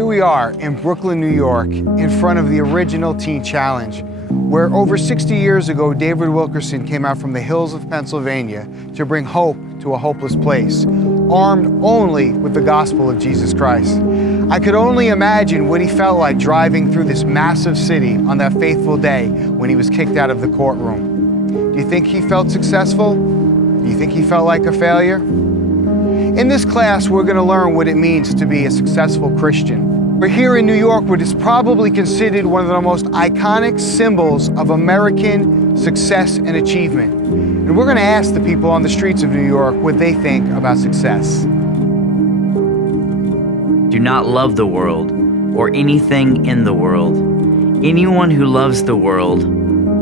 Here we are in Brooklyn, New York, in front of the original Teen Challenge, where over 60 years ago, David Wilkerson came out from the hills of Pennsylvania to bring hope to a hopeless place, armed only with the gospel of Jesus Christ. I could only imagine what he felt like driving through this massive city on that fateful day when he was kicked out of the courtroom. Do you think he felt successful? Do you think he felt like a failure? In this class, we're going to learn what it means to be a successful Christian. We're here in New York, what is probably considered one of the most iconic symbols of American success and achievement. And we're going to ask the people on the streets of New York what they think about success. Do not love the world or anything in the world. Anyone who loves the world,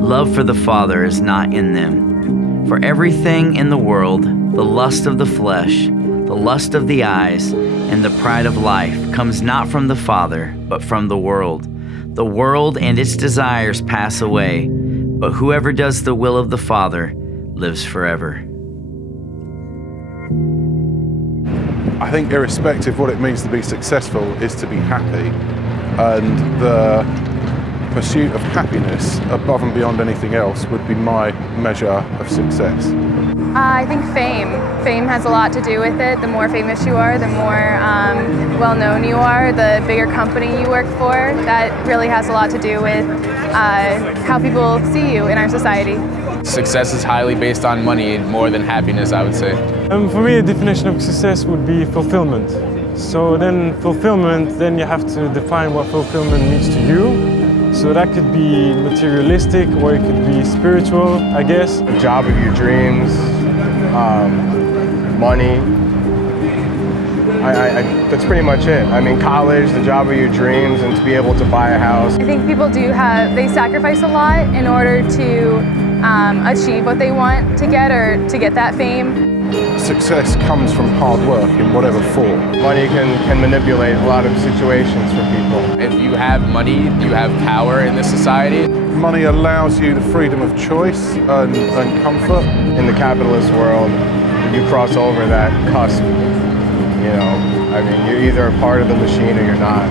love for the Father is not in them. For everything in the world, the lust of the flesh, the lust of the eyes, and the pride of life comes not from the Father, but from the world. The world and its desires pass away, but whoever does the will of the Father lives forever. I think irrespective of what it means to be successful is to be happy, and the pursuit of happiness above and beyond anything else would be my measure of success. I think fame. Fame has a lot to do with it. The more famous you are, the more well-known you are, the bigger company you work for. That really has a lot to do with how people see you in our society. Success is highly based on money more than happiness, I would say. For me, a definition of success would be fulfillment. So then fulfillment, then you have to define what fulfillment means to you. So that could be materialistic or it could be spiritual, I guess. The job of your dreams, money. That's pretty much it. I mean, college, the job of your dreams, and to be able to buy a house. I think people they sacrifice a lot in order to achieve what they want to get or to get that fame. Success comes from hard work in whatever form. Money can manipulate a lot of situations for people. If you have money, you have power in this society. Money allows you the freedom of choice and comfort. In the capitalist world, you cross over that cusp. You know, I mean, you're either a part of the machine or you're not.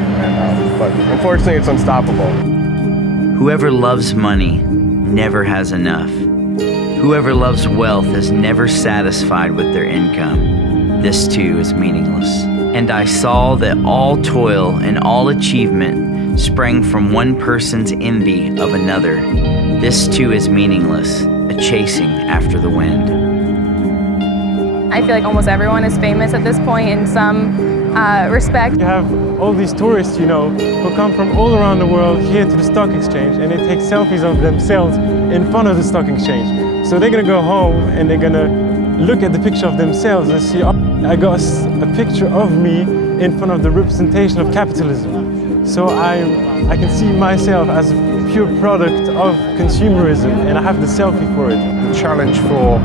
But unfortunately, it's unstoppable. Whoever loves money never has enough. Whoever loves wealth is never satisfied with their income. This too is meaningless. And I saw that all toil and all achievement sprang from one person's envy of another. This too is meaningless, a chasing after the wind. I feel like almost everyone is famous at this point in some respect. You have all these tourists, you know, who come from all around the world here to the stock exchange, and they take selfies of themselves in front of the stock exchange. So they're gonna go home and they're gonna look at the picture of themselves and see, oh, I got a picture of me in front of the representation of capitalism. So I can see myself as a pure product of consumerism, and I have the selfie for it. The challenge for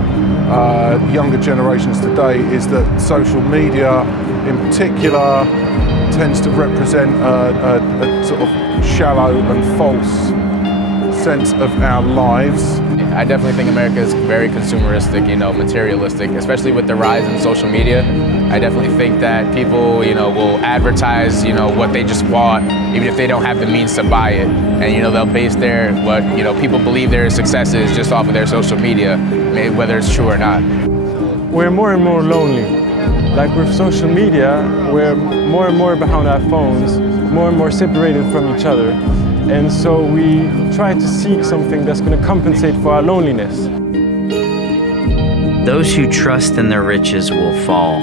younger generations today is that social media in particular tends to represent a sort of shallow and false sense of our lives. I definitely think America is very consumeristic, you know, materialistic, especially with the rise in social media. I definitely think that people, you know, will advertise, you know, what they just want, even if they don't have the means to buy it. And, you know, they'll base what, you know, people believe their success is just off of their social media, whether it's true or not. We're more and more lonely. Like with social media, we're more and more behind our phones, more and more separated from each other. And so we try to seek something that's going to compensate for our loneliness. Those who trust in their riches will fall,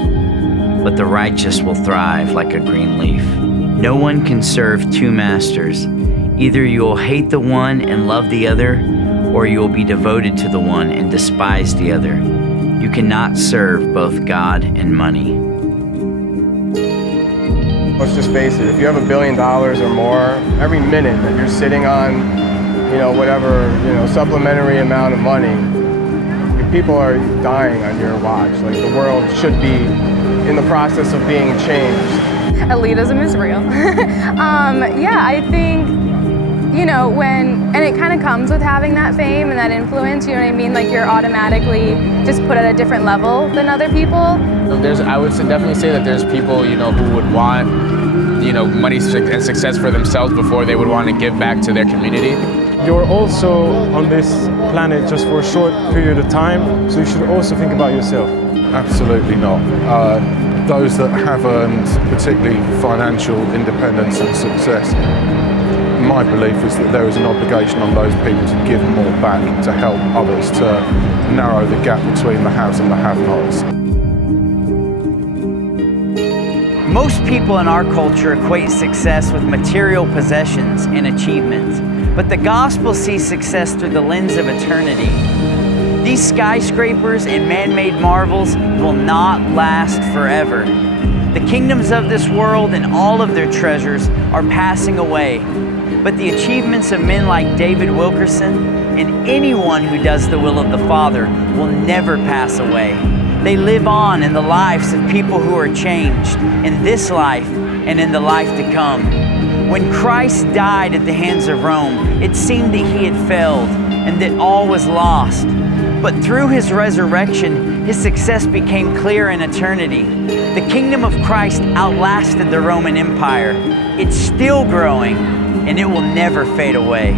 but the righteous will thrive like a green leaf. No one can serve two masters. Either you will hate the one and love the other, or you will be devoted to the one and despise the other. You cannot serve both God and money. Let's just face it, if you have $1 billion or more, every minute that you're sitting on, you know, whatever, you know, supplementary amount of money, people are dying on your watch. Like, the world should be in the process of being changed. Elitism is real. Yeah, I think, you know, and it kind of comes with having that fame and that influence, you know what I mean? Like, you're automatically just put at a different level than other people. I would definitely say that there's people, you know, who would want, money and success for themselves before they would want to give back to their community. You're also on this planet just for a short period of time, so you should also think about yourself. Absolutely not. Those that have earned particularly financial independence and success, my belief is that there is an obligation on those people to give more back, to help others, to narrow the gap between the haves and the have-nots. Most people in our culture equate success with material possessions and achievements, but the gospel sees success through the lens of eternity. These skyscrapers and man-made marvels will not last forever. The kingdoms of this world and all of their treasures are passing away, but the achievements of men like David Wilkerson and anyone who does the will of the Father will never pass away. They live on in the lives of people who are changed in this life and in the life to come. When Christ died at the hands of Rome, it seemed that he had failed and that all was lost. But through his resurrection, his success became clear in eternity. The kingdom of Christ outlasted the Roman Empire. It's still growing, and it will never fade away.